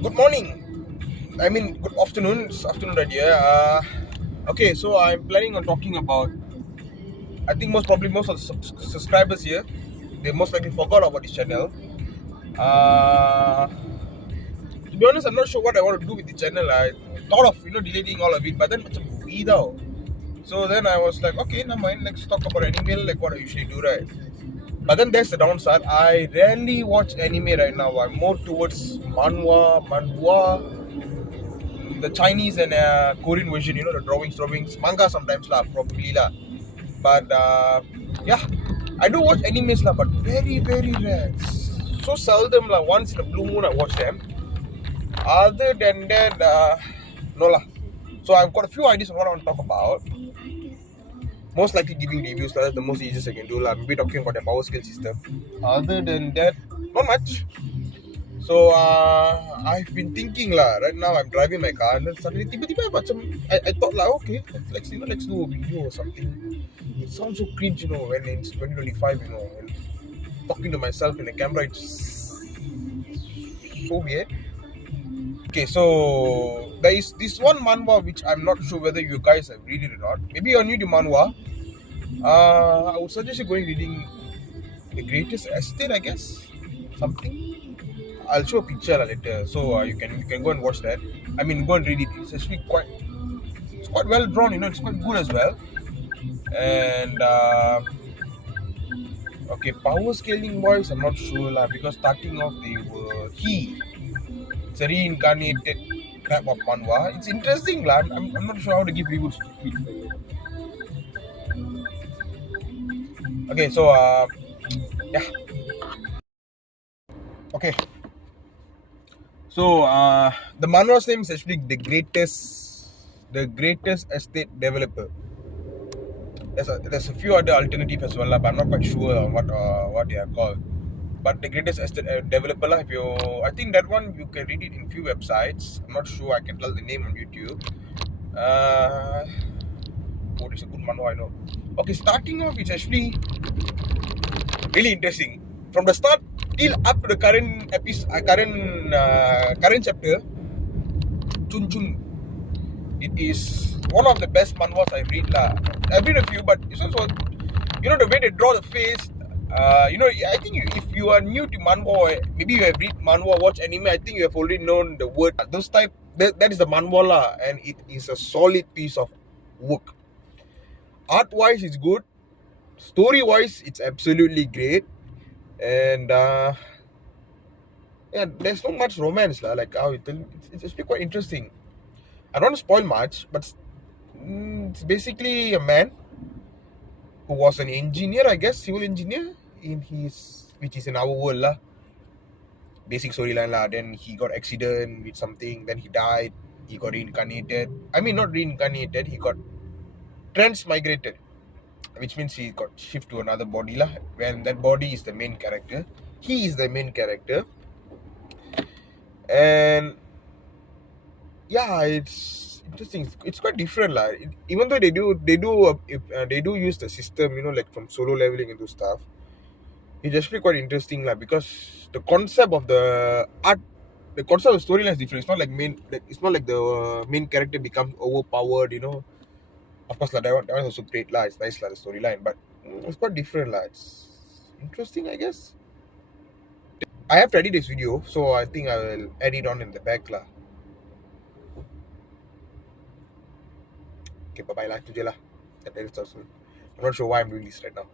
Good morning. I mean, good afternoon. It's afternoon right here. Okay, so I'm planning on talking about. I think most of the subscribers here, they most likely forgot about this channel. Uh, to be honest, I'm not sure what I want to do with the channel. I thought of deleting all of it, but then macam bui tau. So then I was like, okay, never mind. Let's talk about anime like what I usually do, right? But then there's the downside. I rarely watch anime right now. I'm more towards manhwa, the Chinese and Korean version, the drawings, manga sometimes lah, probably lah. But yeah, I do watch animes lah, but very, very rare. So seldom lah. Once in a blue moon I watch them. Other than that, no lah. So I've got a few ideas on what I want to talk about. Most likely giving reviews, that's the most easiest I can do lah. Maybe talking about the power skill system. Other than that, not much. So I've been thinking lah. Right now I'm driving my car and then suddenly tiba-tiba macam I thought like okay, let's do a video or something. It sounds so cringe, when it's 2025, and talking to myself in the camera, it's so weird. Okay, so there is this one manhwa which I'm not sure whether you guys have read it or not. Maybe you're new to manhwa. I would suggest you going reading The Greatest Estate, I guess. Something. I'll show a picture later, so you can go and watch that. I mean, go and read it. It's actually quite well drawn. It's quite good as well. And okay, power scaling wise, I'm not sure lah, because starting off it's a reincarnated type of manhwa. It's interesting lah. I'm not sure how to give reviews. Okay, so yeah. Okay. So the manhwa's name is actually the greatest estate developer. There's a few other alternatives as well, but I'm not quite sure on what they are called. But the greatest estate developer, I think that one you can read it in few websites. I'm not sure I can tell the name on YouTube. What is a good manhwa I know? Okay, starting off, it's actually really interesting. From the start till up to the current current chapter, Chun. It is one of the best manhwas I read lah. I've read a few, but it's also the way they draw the face. I think if you are new to manhwa, maybe you have read manhwa, watch anime. I think you have already known the word. Those type that is the manhwa lah, and it is a solid piece of work. Art wise, it's good. Story wise, it's absolutely great, and yeah, there's not much romance lah. Like how it's actually quite interesting. I don't want to spoil much, but it's basically a man who was an engineer, I guess, civil engineer which is in our world lah. Basic storyline lah. Then he got accident with something. Then he died. He got reincarnated. I mean, not reincarnated. He got transmigrated, which means he got shift to another body lah. When that body is the main character, he is the main character, and yeah, it's interesting. It's quite different lah. Even though they do use the system, like from solo leveling into stuff. It's actually quite interesting lah, because the concept of the art, the concept of the storyline is different. It's not like the main character becomes overpowered. Of course lah, that one is also great lah. It's nice lah, the storyline, but it's quite different lah. It's interesting, I guess. I have to edit this video, so I think I will add it on in the back lah. Okay, bye bye lah. Tu je lah. I'm not sure why I'm doing this right now.